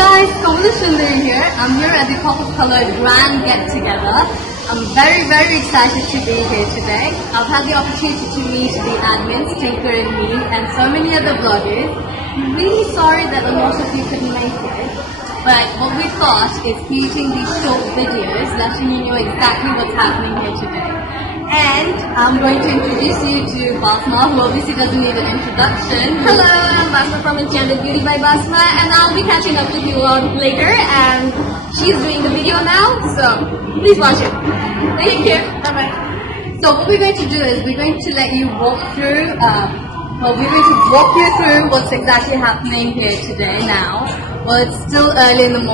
guys, Kamala Sundari here. I'm here at the Pop of Color Grand Get Together. I'm very excited to be here today. I've had the opportunity to meet the admins, Tinker and me, and so many other vloggers. I'm really sorry that a lot of you couldn't make it, but what we thought is creating these short videos, letting you know exactly what's happening here today. And I'm going to introduce you to Basma, who obviously doesn't need an introduction. Hello, I'm Basma from Enchanted Beauty by Basma, and I'll be catching up with you all later. And she's doing the video now, so please watch it. Thank you. Bye bye. So what we're going to do is we're going to let you walk through. We're going to walk you through what's exactly happening here today. Now, it's still early in the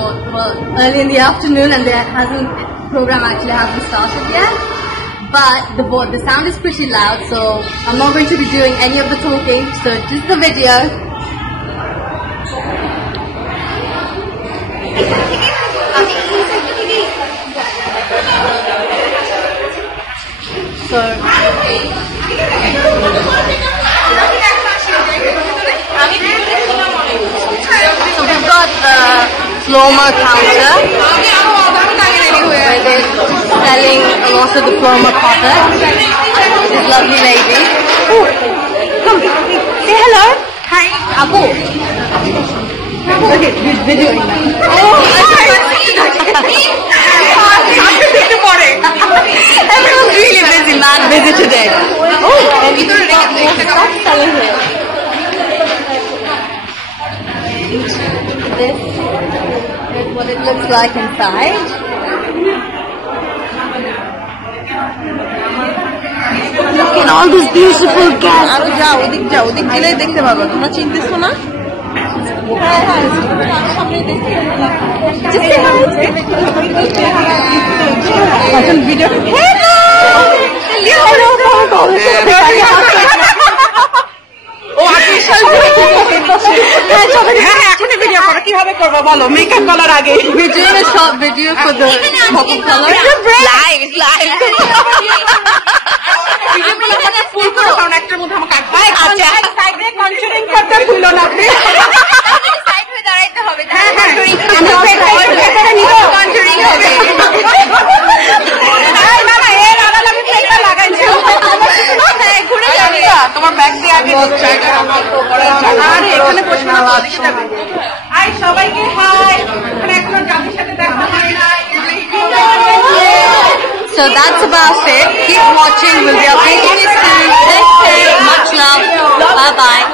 early in the afternoon, and program actually hasn't started yet. But the sound is pretty loud, so I'm not going to be doing any of the talking, so just the video. So we've got the slow-mo counter, where they're selling a lot of the promo products. This lovely lady. Oh, come, say hello. Hi, Abu. Okay, we're videoing now. Everyone's really busy, man. Busy today. Oh, and we've got more stuff selling here. This is what it looks like inside. Look at all this beautiful gas. আরো যাও, ওদিক গেলেই দেখতে পাবো। তোমরা চিনতেছো না? হ্যাঁ, সামনে দেখতে এখন ভিডিও এখনই ভিডিও করো, কিভাবে করবো বলো? মেকআপ করার আগে we're doing a short video for the Pop of Color. Live full করো, কারণ একটার মধ্যে আমাকে সাইডে কন্ট্রোলিং করতে ভুলো না। সাইড হয়ে দাঁড়াইতে হবে। কন্ট্রোলিং হবে। তোমার ব্যাগ দিয়ে আগে এখানে সবাইকে হাই, একজন জাতির সাথে দেখা হয়। So that's about it. Keep watching. We'll be updating you soon. Take care. Much love. Bye bye.